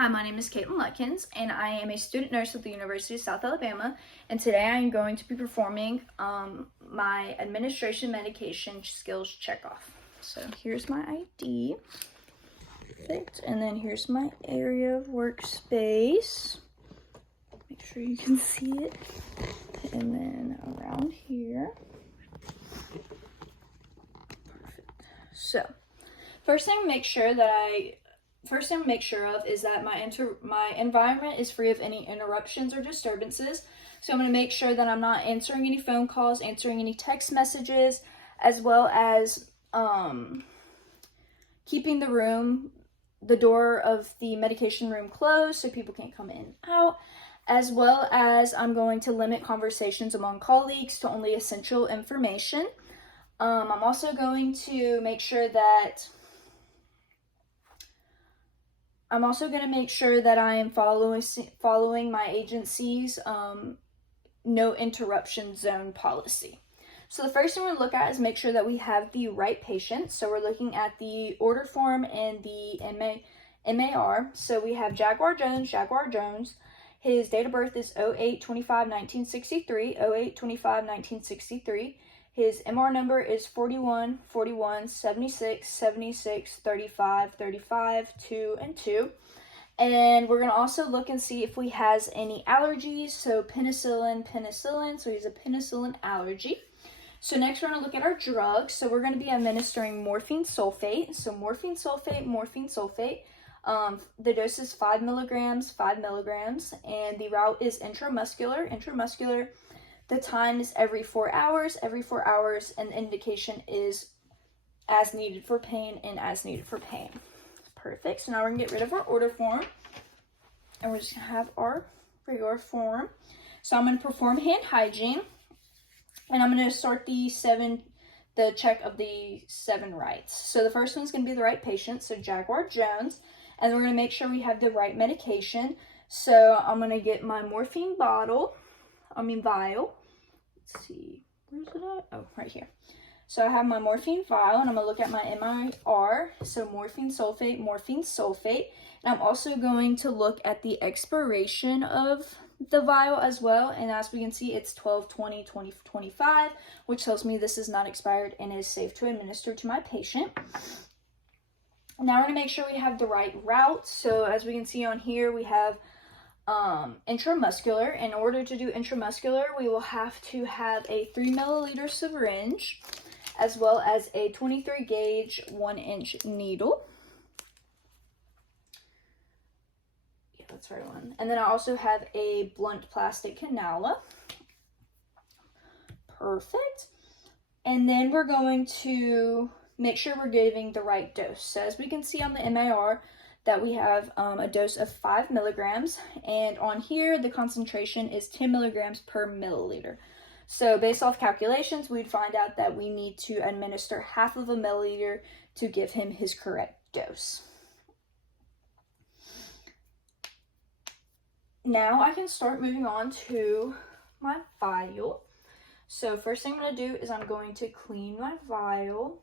Hi, my name is Katelyn Lutkins, and I am a student nurse at the University of South Alabama, and today I am going to be performing my administration medication skills checkoff. So here's my ID, perfect, and then here's my area of workspace. Make sure you can see it, and then around here. Perfect. So first thing to make sure of is that my environment is free of any interruptions or disturbances. So I'm going to make sure that I'm not answering any phone calls, answering any text messages, as well as keeping the door of the medication room closed so people can't come in and out, as well as I'm going to limit conversations among colleagues to only essential information. I'm also going to make sure that I am following my agency's no interruption zone policy. So the first thing we're going to look at is make sure that we have the right patient. So we're looking at the order form and the MAR. So we have Jaguar Jones. His date of birth is 08/25/1963, 08/25/1963. His MR number is 41 41 76 76 35 35 2 and 2. And we're going to also look and see if he has any allergies. So penicillin. So he's a penicillin allergy. So next we're going to look at our drugs. So we're going to be administering morphine sulfate. So morphine sulfate. The dose is 5 milligrams, and the route is intramuscular. The time is every 4 hours, and the indication is as needed for pain and as needed for pain. Perfect. So now we're going to get rid of our order form, and we're just going to have our regular form. So I'm going to perform hand hygiene, and I'm going to start the check of the 7 rights. So the first one's going to be the right patient, so Jaguar Jones, and we're going to make sure we have the right medication. So I'm going to get my morphine vial. Let's see, where's it at? Oh, right here. So I have my morphine vial, and I'm going to look at my MIR, so morphine sulfate. And I'm also going to look at the expiration of the vial as well, and as we can see, it's 12/20/2025, which tells me this is not expired and is safe to administer to my patient. Now we're going to make sure we have the right route. So as we can see on here, we have intramuscular. In order to do intramuscular, we will have to have a 3 milliliter syringe, as well as a 23 gauge 1-inch needle. Yeah, that's the right one. And then I also have a blunt plastic cannula. Perfect. And then we're going to make sure we're giving the right dose. So as we can see on the MAR, that we have a dose of 5 milligrams, and on here the concentration is 10 milligrams per milliliter. So based off calculations, we'd find out that we need to administer half of a milliliter to give him his correct dose. Now I can start moving on to my vial. So first thing I'm going to do is I'm going to clean my vial,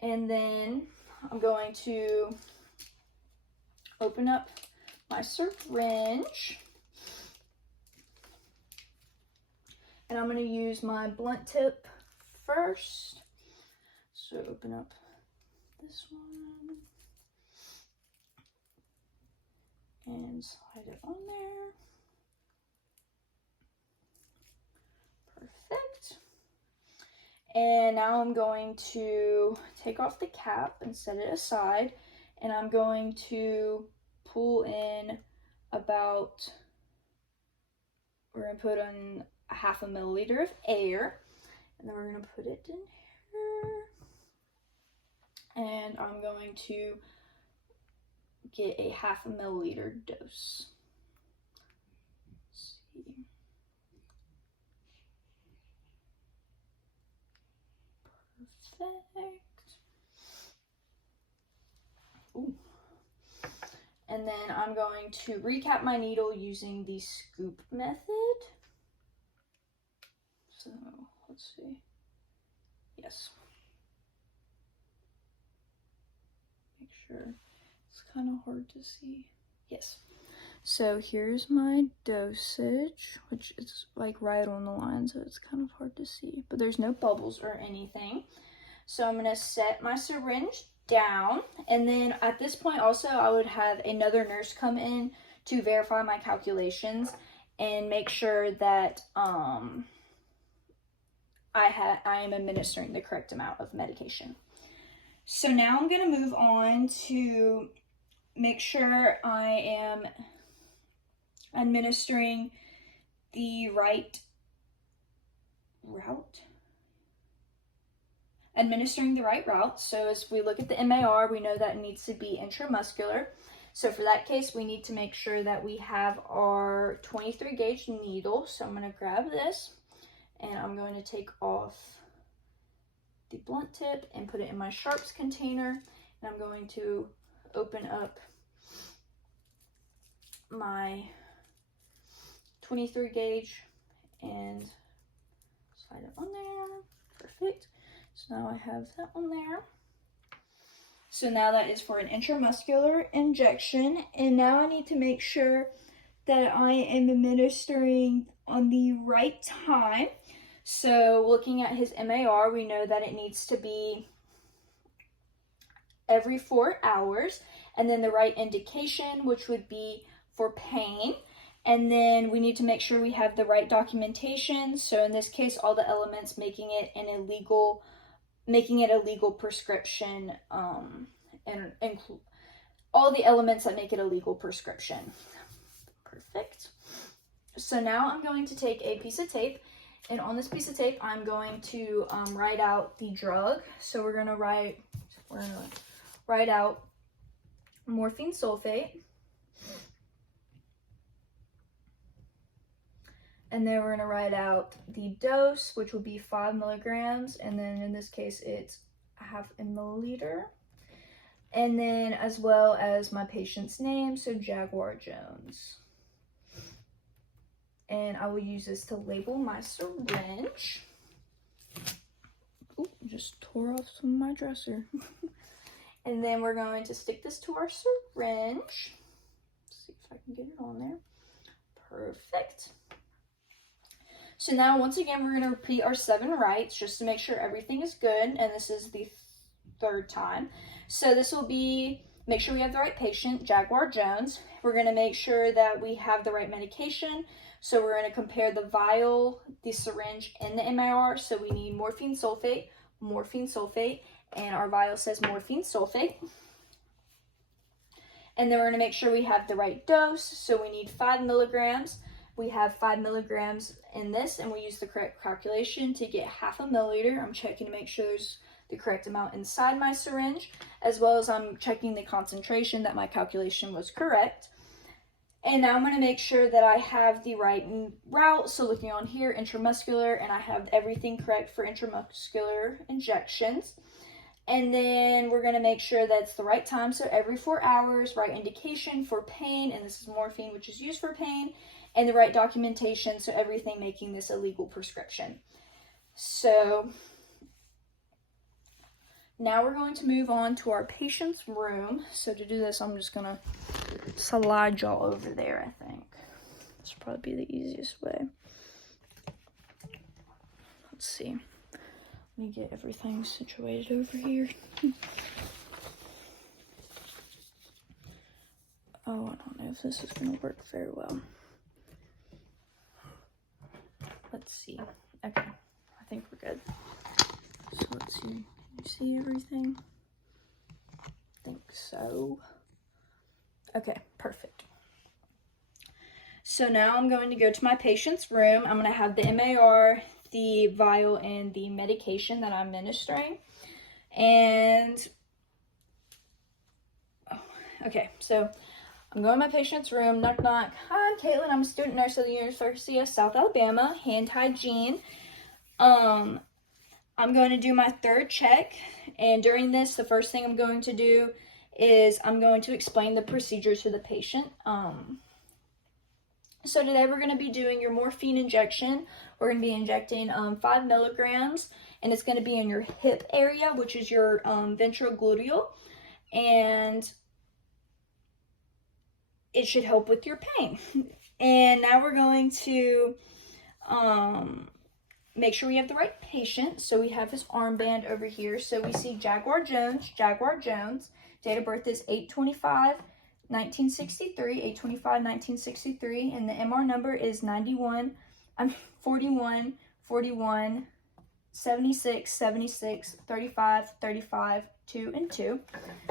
and then I'm going to open up my syringe, and I'm going to use my blunt tip first. So open up this one and slide it on there. Perfect. And now I'm going to take off the cap and set it aside, and I'm going to pull in we're going to put in a half a milliliter of air, and then we're going to put it in here, and I'm going to get a half a milliliter dose. Let's see. Perfect. Ooh. And then I'm going to recap my needle using the scoop method. So let's see. Yes. Make sure it's kind of hard to see. Yes. So here's my dosage, which is like right on the line, so it's kind of hard to see, but there's no bubbles or anything. So I'm gonna set my syringe down, and then at this point also I would have another nurse come in to verify my calculations and make sure that I am administering the correct amount of medication. So now I'm gonna move on to make sure I am administering the right route. So as we look at the MAR, we know that it needs to be intramuscular. So for that case, we need to make sure that we have our 23 gauge needle. So I'm going to grab this and I'm going to take off the blunt tip and put it in my sharps container. And I'm going to open up my 23 gauge and slide it on there. Perfect. So now I have that on there. So now that is for an intramuscular injection. And now I need to make sure that I am administering on the right time. So looking at his MAR, we know that it needs to be every 4 hours. And then the right indication, which would be for pain. And then we need to make sure we have the right documentation. So in this case, all the elements making it a legal prescription, and all the elements that make it a legal prescription. Perfect. So now I'm going to take a piece of tape, and on this piece of tape, I'm going to write out the drug. So we're gonna write out morphine sulfate. And then we're going to write out the dose, which will be 5 milligrams. And then in this case, it's 0.5 milliliter. And then as well as my patient's name, so Jaguar Jones. And I will use this to label my syringe. Ooh, just tore off some of my dresser. And then we're going to stick this to our syringe. Let's see if I can get it on there. Perfect. So now, once again, we're going to repeat our 7 rights just to make sure everything is good. And this is the 3rd time. So this will be, make sure we have the right patient, Jaguar Jones. We're going to make sure that we have the right medication. So we're going to compare the vial, the syringe, and the MIR. So we need morphine sulfate, and our vial says morphine sulfate. And then we're going to make sure we have the right dose. So we need 5 milligrams. We have 5 milligrams in this, and we use the correct calculation to get 0.5 milliliter. I'm checking to make sure there's the correct amount inside my syringe, as well as I'm checking the concentration that my calculation was correct. And now I'm going to make sure that I have the right route. So looking on here, intramuscular, and I have everything correct for intramuscular injections. And then we're going to make sure that's the right time. So every 4 hours, right indication for pain, and this is morphine, which is used for pain, and the right documentation, so everything making this a legal prescription. So now we're going to move on to our patient's room. So to do this, I'm just going to slide y'all over there, I think. This will probably be the easiest way. Let's see. Let me get everything situated over here. Oh, I don't know if this is going to work very well. Let's see. Okay, I think we're good. So let's see. Can you see everything? I think so. Okay, perfect. So now I'm going to go to my patient's room. I'm going to have the MAR, the vial, and the medication that I'm administering. And, okay, so I'm going to my patient's room. Knock, knock. Hi, I'm Katelyn. I'm a student nurse at the University of South Alabama. Hand hygiene. I'm going to do my 3rd check. And during this, the first thing I'm going to do is I'm going to explain the procedure to the patient. So today we're going to be doing your morphine injection. We're going to be injecting 5 milligrams. And it's going to be in your hip area, which is your ventrogluteal. And it should help with your pain. And now we're going to make sure we have the right patient. So we have his armband over here. So we see Jaguar Jones. Date of birth is 8/25/1963, 8/25/1963, and the MR number is 41, 41, 76, 76, 35, 35, 2, and 2.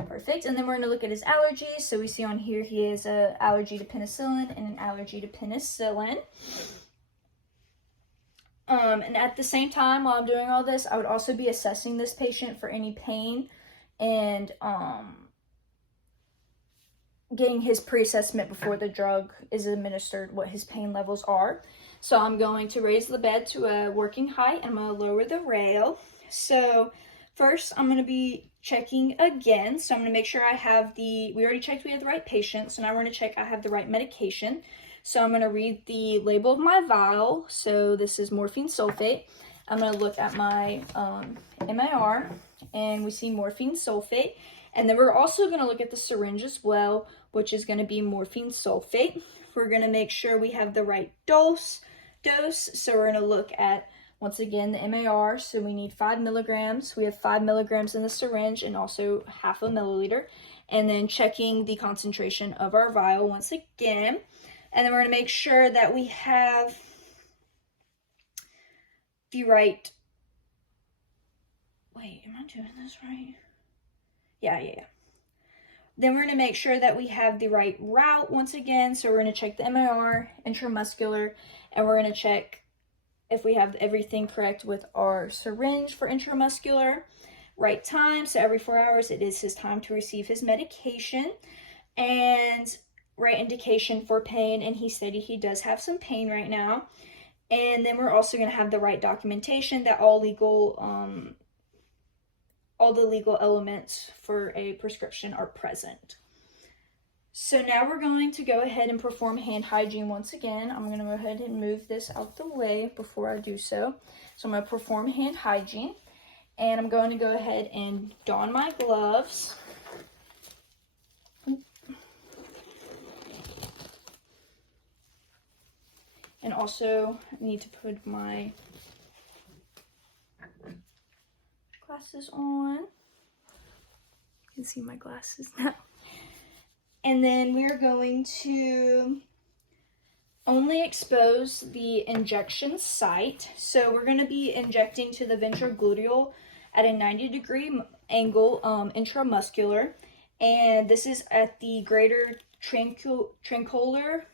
Perfect. And then we're going to look at his allergies. So we see on here he has an allergy to penicillin and an allergy to penicillin. And at the same time, while I'm doing all this, I would also be assessing this patient for any pain and getting his pre-assessment before the drug is administered, what his pain levels are. So I'm going to raise the bed to a working height. I'm going to lower the rail. So first, I'm going to be checking again. So I'm going to make sure I have we already checked we have the right patient. So now we're going to check I have the right medication. So I'm going to read the label of my vial. So this is morphine sulfate. I'm going to look at my MIR, and we see morphine sulfate. And then we're also going to look at the syringe as well, which is going to be morphine sulfate. We're going to make sure we have the right dose. So we're going to look at, once again, the MAR. So we need 5 milligrams. We have 5 milligrams in the syringe and also half a milliliter. And then checking the concentration of our vial once again. And then we're going to make sure that we have the right, wait, am I doing this right? Yeah. Then we're going to make sure that we have the right route once again. So we're going to check the MIR, intramuscular, and we're going to check if we have everything correct with our syringe for intramuscular. Right time, so every 4 hours it is his time to receive his medication. And right indication for pain, and he stated he does have some pain right now. And then we're also going to have the right documentation that all the legal elements for a prescription are present. So now we're going to go ahead and perform hand hygiene once again. I'm going to go ahead and move this out the way before I do so. So I'm going to perform hand hygiene, and I'm going to go ahead and don my gloves. And also, I need to put my glasses on. You can see my glasses now. And then we're going to only expose the injection site. So we're going to be injecting to the ventrogluteal at a 90-degree angle, intramuscular. And this is at the greater tranquillar.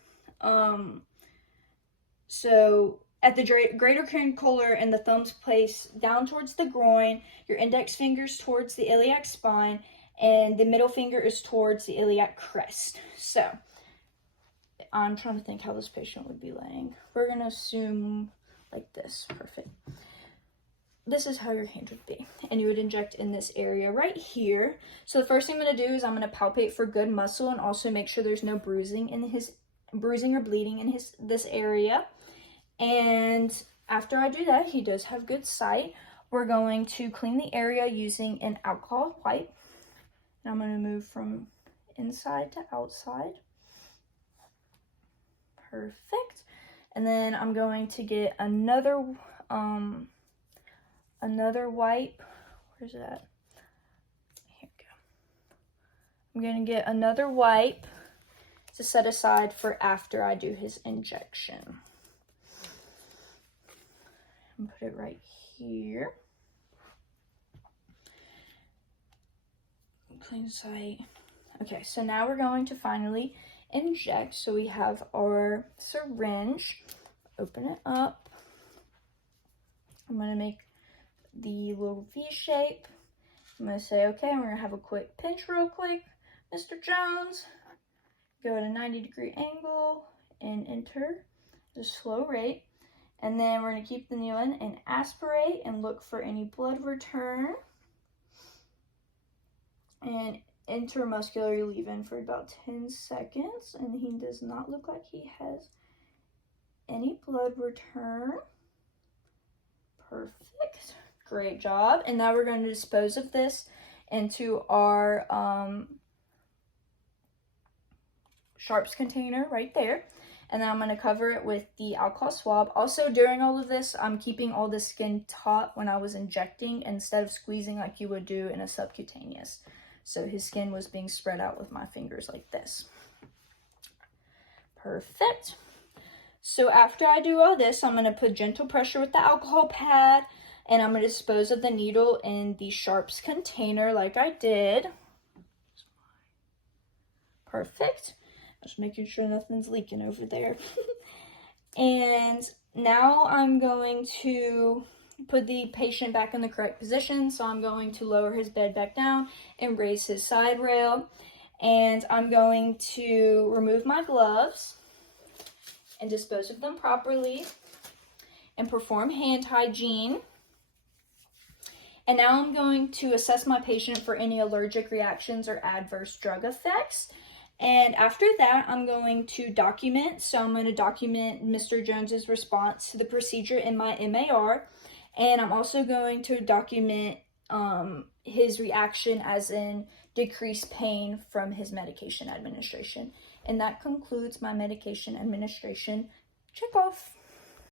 So at the greater tranquillar, and the thumbs placed down towards the groin, your index fingers towards the iliac spine, and the middle finger is towards the iliac crest. So I'm trying to think how this patient would be laying. We're going to assume like this. Perfect. This is how your hand would be. And you would inject in this area right here. So the first thing I'm going to do is I'm going to palpate for good muscle and also make sure there's no bruising or bleeding in this area. And after I do that, he does have good sight. We're going to clean the area using an alcohol wipe. And I'm going to move from inside to outside. Perfect. And then I'm going to get another wipe. Where's it at? Here we go. I'm going to get another wipe to set aside for after I do his injection. And put it right here. Clean site. Okay, so now we're going to finally inject. So we have our syringe. Open it up. I'm going to make the little V shape. I'm going to say, okay, we're going to have a quick pinch real quick. Mr. Jones, go at a 90-degree angle and enter at a slow rate. And then we're going to keep the needle in and aspirate and look for any blood return. And intramuscular, you leave in for about 10 seconds. And he does not look like he has any blood return. Perfect. Great job. And now we're going to dispose of this into our sharps container right there. And then I'm going to cover it with the alcohol swab. Also, during all of this, I'm keeping all the skin taut when I was injecting instead of squeezing like you would do in a subcutaneous. So his skin was being spread out with my fingers like this. Perfect. So after I do all this, I'm going to put gentle pressure with the alcohol pad, and I'm going to dispose of the needle in the sharps container like I did. Perfect. Just making sure nothing's leaking over there. And now I'm going to put the patient back in the correct position. So I'm going to lower his bed back down and raise his side rail. And I'm going to remove my gloves and dispose of them properly and perform hand hygiene. And now I'm going to assess my patient for any allergic reactions or adverse drug effects. And after that, I'm going to document. So I'm going to document Mr. Jones's response to the procedure in my MAR. And I'm also going to document his reaction, as in decreased pain from his medication administration. And that concludes my medication administration checkoff.